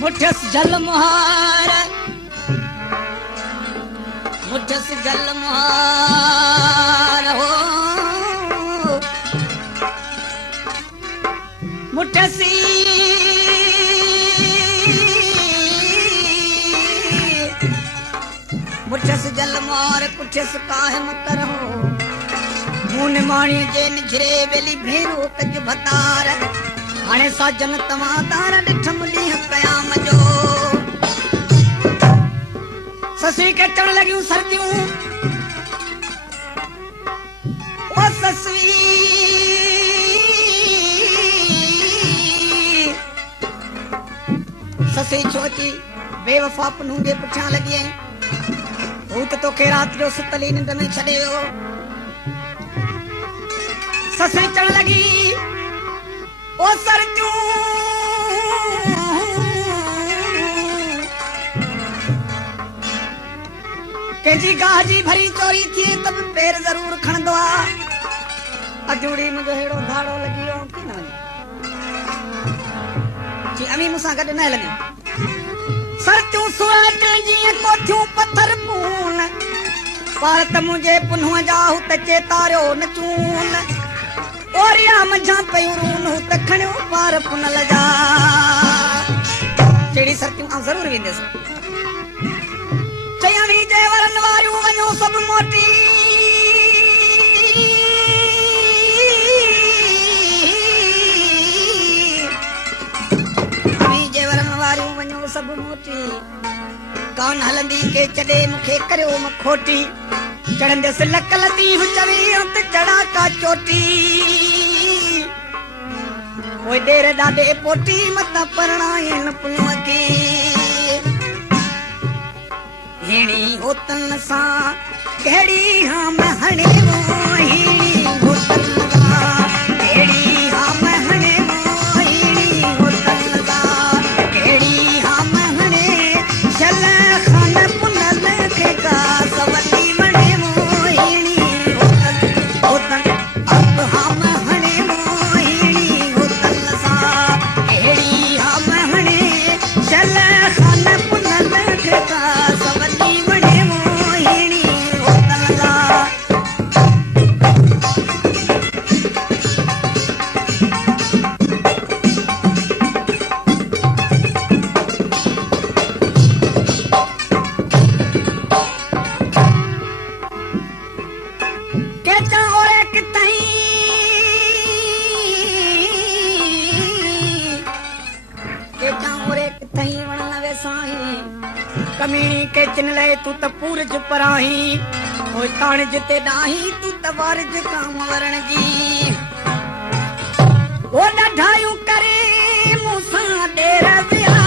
मुठस जल मुहार मुठस जल मुहार हो मुठसी मुठस जल मुहार कुठस काहे मकर हो मून माणी जेन झिरे बेली भेरो कज भतार हाणे साजन तव्हां तार ॾिठम ॾींहं क़याम जो ससी के चढ़ लगियूं सर्दियूं ओ ससी ससी छोची बेवफा पुनूंगे पुठियां लॻी आहीं हू त तोखे राति जो सुतली निंड में छॾे वियो ससी चढ़ लगी ओ सरजू केजी गाह जी भरी चोरी थी तब पैर जरूर खणंदो आ अजूड़ी मुंहिंजो हेड़ो धाड़ो लगी वियो की न जी अमी मूंसां गॾु न हलंदियूं सरजू सुवाट जीअं कोठियूं पत्थर पून पार त मुंहिंजे पुन्हूअ जा हू त चेतारियो न चून ओरिया मझां पयूं रून हू त खणियो पार पुनल जा कहिड़ी सरतियूं आउं ज़रूर वेंदसि चयणी जे वरन वारियूं वञो सभु मोटी अमी जे वरन वारियूं वञो सभु मोटी कान हलंदी के चॾे मूंखे करियो मखोटी चढ़ंदसि लक लतीफ़ चवी त चढ़ा का चोटी ओए ॾेर ॾाॾे पोटी मतां परणाइन पुनूअ खे हेणी होतन सां कहिड़ी हाम हणे मोहिणी होतन सां कहिड़ी हाम हणे मोहिणी होतन सां कहिड़ी हाम हणे शल खान पुनल खे का सवली वणे मोहिणी होतन होतन अब हाम हणे मोहिणी होतन सां कहिड़ी हाम हणे शल खान पुनल खे का सवली वणे मोहिणी होतन सां कमीणी के चिन लए तू त पूरज पराही ओ ताण जिते डाही तू त वारज काम वरण जी ओ ॾाढायूं करे मूंसां ॾेर विया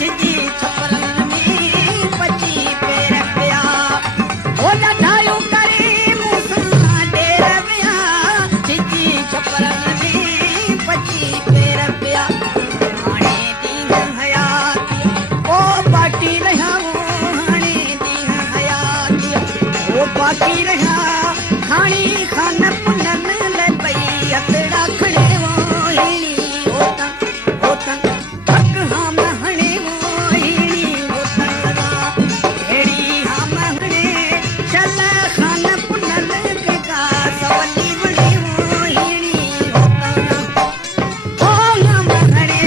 सिजी छपरन में पची पेर पिया ओ ॾाढायूं करे मूंसां ॾेर विया सिजी छपरन में पची पेर पिया हाणे ॾींहं हयाती ओ बाटी रहिया बाकी रहा खानी खान पुनन ले पई अतड़ा खणे मोहिणी होतन होतन तक हम हणे मोहिणी होतन रा हेड़ी हम हणे चल खान पुनन के का सवली वणे मोहिणी होतन ओ हम हणे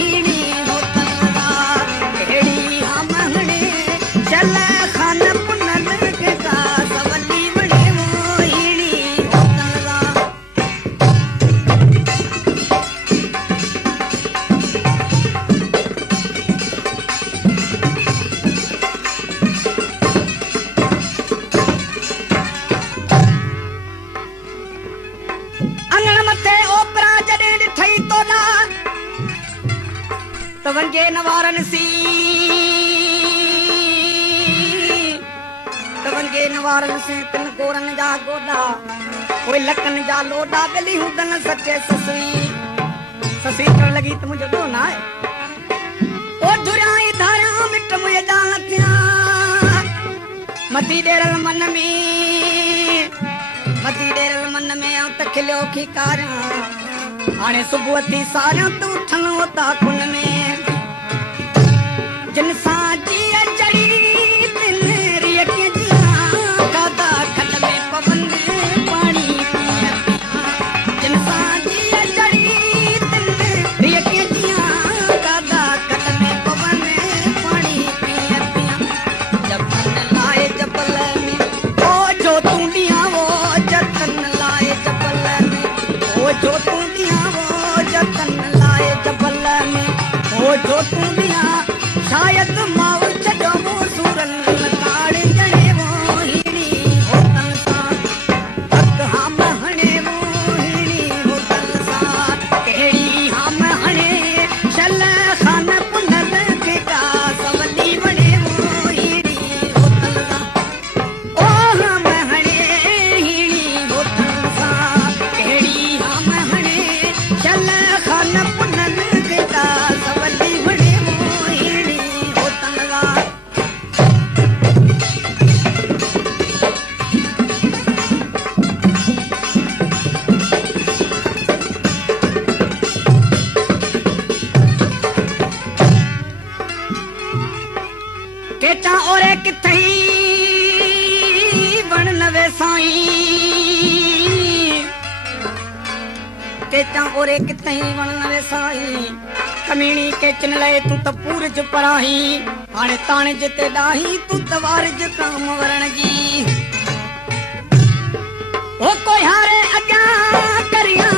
हिणी होतन रा हेड़ी हम हणे चल खान पुनन के का सवली वणे मोहिणी होतन रा अंगण मथे ओपरा जॾहिं ॾिठई तोला त वंजे नवारन सी तवंगे नवारन से तिन गोरन जा गोडा कोई लकन जा लोडा बेली हुदन सचे ससुई ससी चढ़ लगी तो मुझे दो ना है ओ धुराई धारा मिट मुझे जानतिया मती डेरल मन में औ तखिलो की कारा हाणे सुबुह थी सारियूं तूं उथण उता खुन में जिन सां जीअ चढ़ी तिनरीअ कीअं जियां गादा खट में पवंद पाणी पिया जिन सां जीअ चढ़ी तिनरीअ कीअं जियां गादा खट में पवंद पाणी पिया जतन लाए जबल में ओ जो तूं ॾियां वो जतन लाए जबल में ओ जो तूं ॾियां वो जतन लाए जबल में ओ जो तूं ॾियां शायद माउ छॾो सूरन काड़ जणे वो हिड़ी होतन सां हक हम हणे वो हिड़ी होतन सां कहिड़ी हम हणे शल खान पुनर के का सवली वणे वो हिड़ी होतन सां ओ हम हणे हिड़ी होतन सां कहिड़ी हम हणे शल खान पुनर के का सवली वणे वो हिड़ी होतन सां केचा ओरे किथई वण नवे साईं केचा ओरे किथई वण नवे साईं कमीणी केचन लए तूं त पूरज पराही हाणे ताण जिते ॾाही तूं त वारज काम वरण जी हो कोई हारे अॻियां करियां